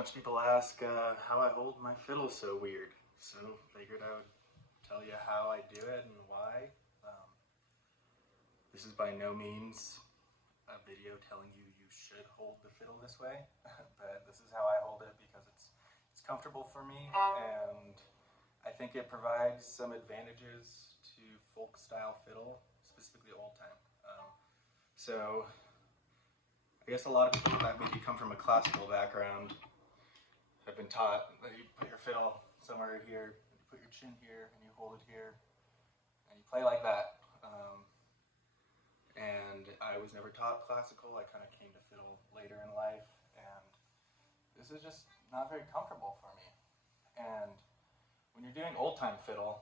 bunch of people ask how I hold my fiddle so weird, so figured I would tell you how I do it and why. This is by no means a video telling you you should hold the fiddle this way, but this is how I hold it because it's comfortable for me, and I think it provides some advantages to folk style fiddle, specifically old time. So I guess a lot of people that maybe come from a classical background have been taught that you put your fiddle somewhere here, and you put your chin here, and you hold it here, and you play like that. And I was never taught classical. I kind of came to fiddle later in life, and this is just not very comfortable for me. And when you're doing old time fiddle,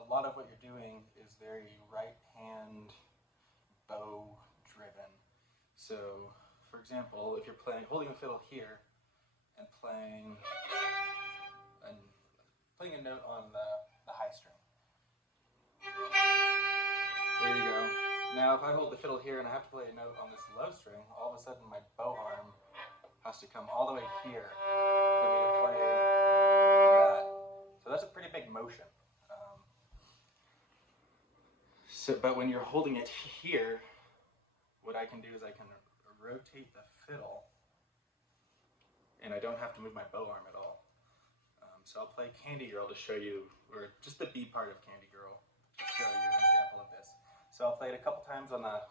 a lot of what you're doing is very right hand bow driven. So, for example, if you're holding a fiddle here and playing a note on the high string. There you go. Now if I hold the fiddle here and I have to play a note on this low string, all of a sudden my bow arm has to come all the way here for me to play that. So that's a pretty big motion. But when you're holding it here, what I can do is I can rotate the fiddle and I don't have to move my bow arm at all. So I'll play Candy Girl to show you, or just the B part of Candy Girl to show you an example of this. So I'll play it a couple times on the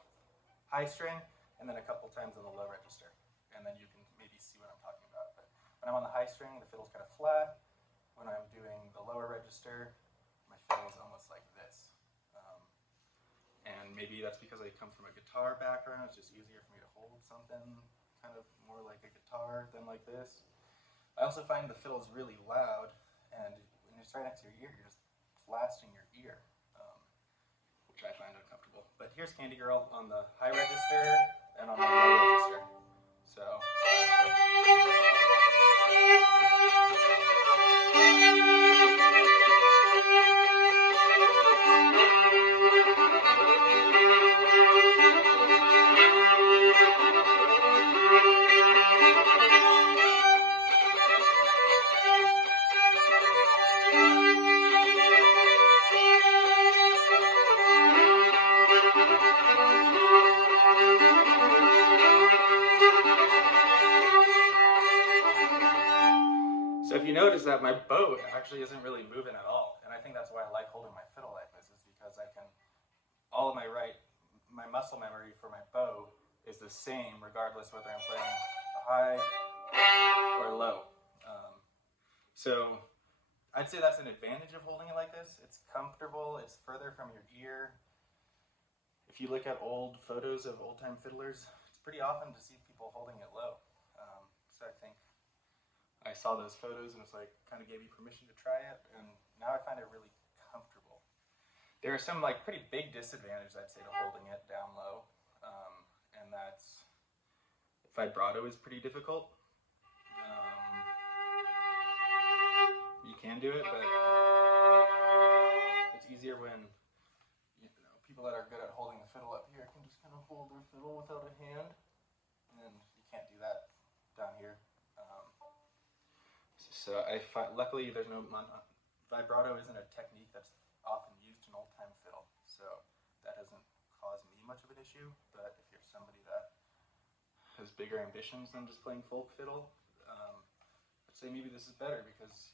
high string and then a couple times on the low register. And then you can maybe see what I'm talking about. But when I'm on the high string, the fiddle's kind of flat. When I'm doing the lower register, my fiddle is almost like this. And maybe that's because I come from a guitar background. It's just easier for me to hold something kind of more like a guitar than like this. I also find the fiddle is really loud, and when it's right next to your ear, you're just blasting your ear, which I find uncomfortable. But here's Candy Girl on the high register and on the low register. So. So if you notice that my bow actually isn't really moving at all, and I think that's why I like holding my fiddle like this, is because I can, all of my muscle memory for my bow is the same regardless whether I'm playing high or low. So I'd say that's an advantage of holding it like this. It's comfortable, it's further from your ear. If you look at old photos of old time fiddlers, it's pretty often to see people holding it low. So I think I saw those photos and it's like kind of gave me permission to try it, and now I find it really comfortable. There are some like pretty big disadvantages, I'd say, to holding it down low, and that's vibrato is pretty difficult. You can do it, but it's easier when people that are good at holding the fiddle up here can just kind of hold their fiddle without a hand, and you can't do that down here. So I find, luckily, there's no vibrato isn't a technique that's often used in old time fiddle, so that doesn't cause me much of an issue. But if you're somebody that has bigger ambitions than just playing folk fiddle, I'd say maybe this is better because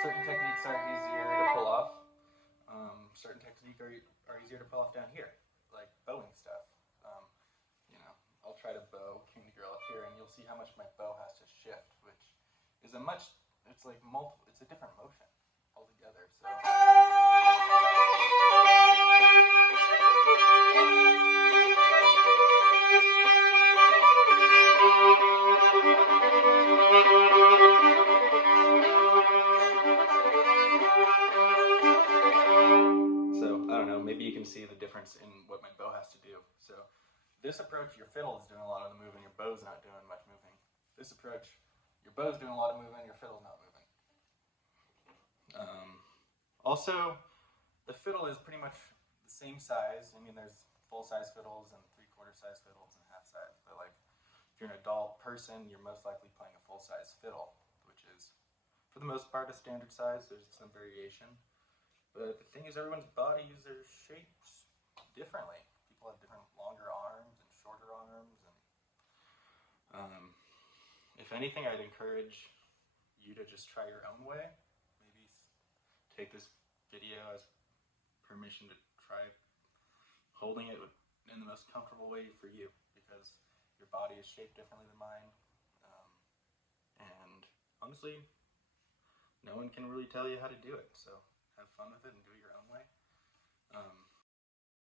certain techniques are easier to pull off. Certain techniques are easier to pull off down here, like bowing stuff. I'll try to bow Candy Girl up here, and you'll see how much my bow has to shift, which is it's a different motion altogether. So. So, I don't know, maybe you can see the difference in what my bow has to do. So, this approach, your fiddle is doing a lot of the moving, your bow's not doing much moving. This approach, your bow's doing a lot of moving, your fiddle's not moving. Also, the fiddle is pretty much the same size. I mean, there's full-size fiddles and three-quarter size fiddles and half-size, but like, if If you're an adult person, you're most likely playing a full-size fiddle, which is, for the most part, a standard size. There's some variation. But the thing is, everyone's bodies are shaped differently. People have different longer arms and shorter arms. And if anything, I'd encourage you to just try your own way. Maybe take this video as permission to try holding it in the most comfortable way for you, because your body is shaped differently than mine. And honestly, no one can really tell you how to do it, so have fun with it and do it your own way.